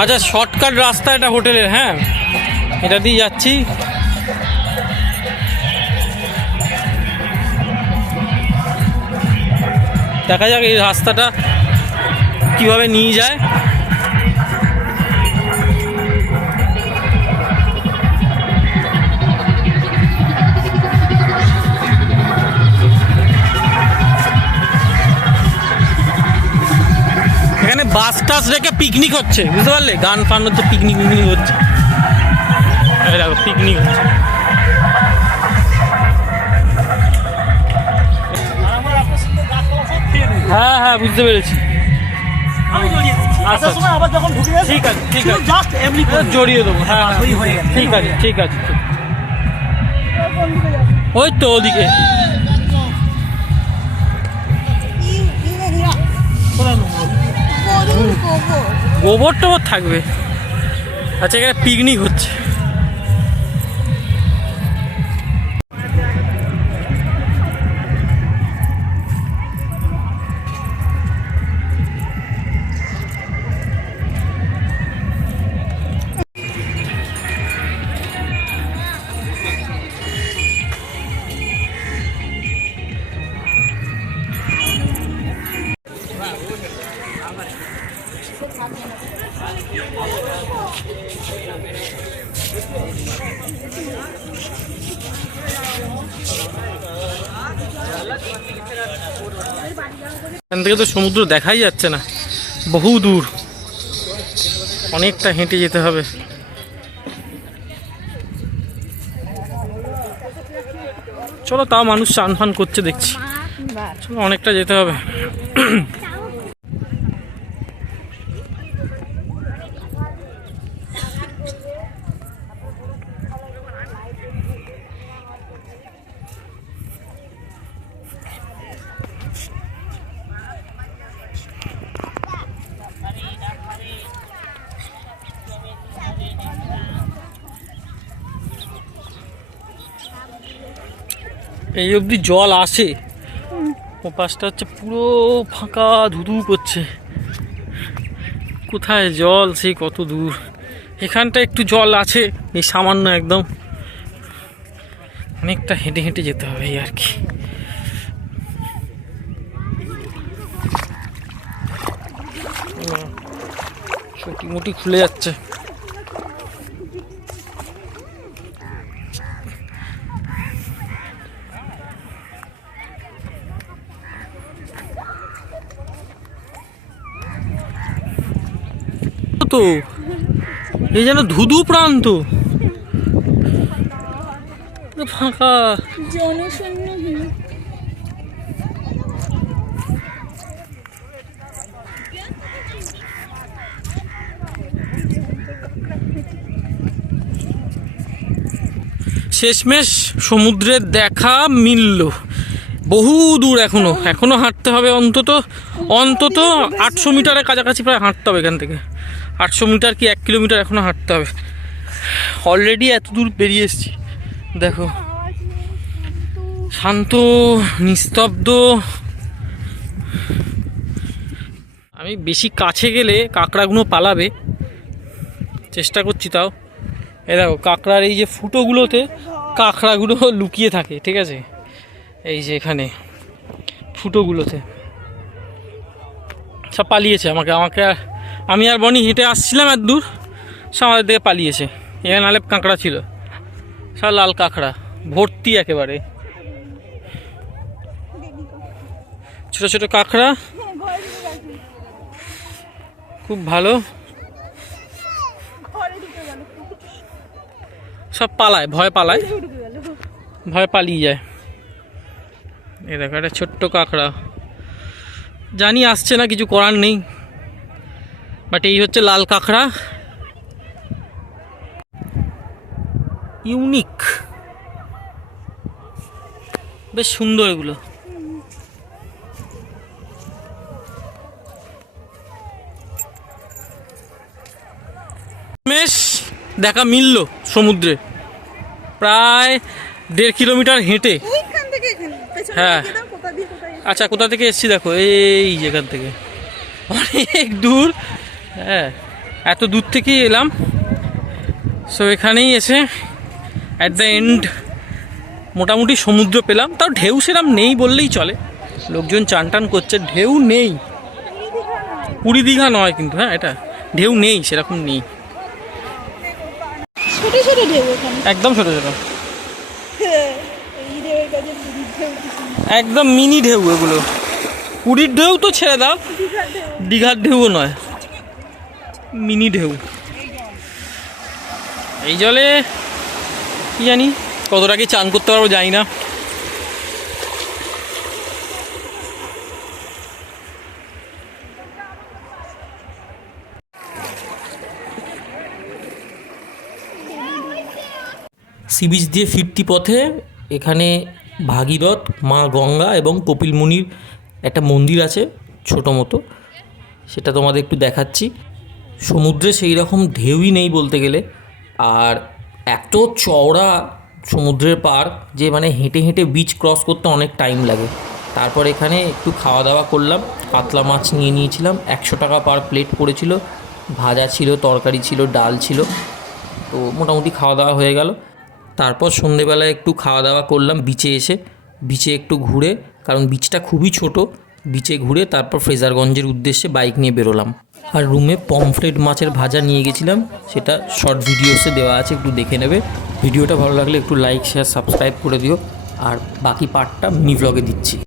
আচ্ছা, শর্টকাট রাস্তা এটা হোটেলের। হ্যাঁ, এটা দিয়ে যাচ্ছি। দেখা যাক এই রাস্তাটা কিভাবে নিয়ে যায়। এখানে বাস টাস রেখে পিকনিক হচ্ছে, বুঝতে পারলে? গান ফান হচ্ছে, পিকনিক হচ্ছে। দেখো পিকনিক হচ্ছে। হ্যাঁ হ্যাঁ, বুঝতে পেরেছি। ঠিক আছে ঠিক আছে, জড়িয়ে দেবো। হ্যাঁ ঠিক আছে ঠিক আছে। ওই তো ওদিকে গোবর টোবর থাকবে। আচ্ছা, এখানে পিকনিক হচ্ছে। এখান থেকে তো সমুদ্র দেখাই যাচ্ছে না, বহু দূর, অনেকটা হেঁটে যেতে হবে। চলো, তাও মানুষ চান ফান করছে দেখছি। চলো, অনেকটা যেতে হবে। এই অবধি জল আসে, ও পাশটা হচ্ছে পুরো ফাঁকা, ধুধু করছে। কোথায় জল, সেই কত দূর। এখানটা একটু জল আছে, এই সামান্য একদম। অনেকটা হেঁটে হেঁটে যেতে হবে এই আর কি। চটি মুটি খুলে যাচ্ছে। তো এই যেন ধুধু প্রান্ত, ফাঁকা, জনশূন্য। শেষমেশ সমুদ্রের দেখা মিলল। বহু দূর এখনো হাঁটতে হবে, অন্তত 800 মিটারের কাছাকাছি প্রায় হাঁটতে হবে এখান থেকে। 800 মিটার কি 1 কিলোমিটার এখনো হাঁটতে হবে। অলরেডি এত দূর বেরিয়ে এসেছি। দেখো, শান্ত, নিস্তব্ধ। আমি বেশি কাছে গেলে কাঁকড়াগুলো পালাবে, চেষ্টা করছি তাও। এই দেখো, কাঁকড়ার এই যে ফুটোগুলোতে কাঁকড়াগুলো লুকিয়ে থাকে, ঠিক আছে? এই যে এখানে ফুটোগুলোতে সব পালিয়েছে। আমি আর বনি হেঁটে আসছিলাম এত দূর, সব আমাদের দিকে পালিয়েছে। এখানে নালে কাঁকড়া ছিল, সব লাল কাঁকড়া ভর্তি একেবারে, ছোট ছোট কাঁকড়া, খুব ভালো। সব পালায়, ভয় পালিয়ে যায়। এই দেখো, একটা ছোট্ট কাঁকড়া। জানি আসছে না, কিছু করার নেই, বাট এই হচ্ছে লাল কাঁকড়া। ইউনিক, বেশ সুন্দর এগুলো। বেশ দেখা মিলল সমুদ্রে, প্রায় 1.5 কিলোমিটার হেঁটে। হ্যাঁ, আচ্ছা, কোথা থেকে এসছি দেখো, এই যেখান থেকে অনেক দূর। হ্যাঁ, এত দূর থেকেই এলাম। সো এখানেই এসে অ্যাট দ্য এন্ড মোটামুটি সমুদ্র পেলাম। তাও ঢেউ সেরকম নেই বললেই চলে, লোকজন চান টান করছে, ঢেউ নেই। পুরী দীঘা নয় কিন্তু, হ্যাঁ এটা ঢেউ নেই, সেরকম নেই, ছোট ছোট ঢেউ এখানে, একদম ছোটো ছোটো, এই ঢেউয়ের কাছে পুরীর ঢেউ কিছু না। একদম মিনি ঢেউ এগুলো। পুরীর ঢেউ তো ছেড়ে দাও, দীঘার ঢেউও নয়, মিনি ঢেউ। এই জলে কি জানি কতটা কি চান করতে পারবো জানি না। সি বিচ দিয়ে ফিরতি পথে এখানে ভাগীরথ, মা গঙ্গা এবং কপিল মুনির একটা মন্দির আছে ছোটো মতো, সেটা তোমাদের একটু দেখাচ্ছি। সমুদ্রে সেই রকম ঢেউই নেই বলতে গেলে, আর এত চওড়া সমুদ্রের পাড় যে মানে হেঁটে হেঁটে বিচ ক্রস করতে অনেক টাইম লাগে। তারপর এখানে একটু খাওয়া দাওয়া করলাম, কাতলা মাছ নিয়ে নিয়েছিলাম, 100 টাকা পার প্লেট পড়েছিল, ভাজা ছিল, তরকারি ছিল, ডাল ছিল, তো মোটামুটি খাওয়া দাওয়া হয়ে গেল। তারপর সন্ধেবেলায় একটু খাওয়া দাওয়া করলাম বিচে এসে, বিচে একটু ঘুরে, কারণ বিচটা খুবই ছোট, বিচে ঘুরে তারপর ফ্রেজারগঞ্জের উদ্দেশ্যে বাইক নিয়ে বেরোলাম। আর রুমে পমফ্রেট মাছের ভাজা নিয়ে গেছিলাম, সেটা শর্ট ভিডিওসে দেওয়া আছে, একটু দেখে নেবে। ভিডিওটা ভালো লাগলে একটু লাইক, শেয়ার, সাবস্ক্রাইব করে দিও। আর বাকি পার্টটা মিনি ব্লগে দিচ্ছি।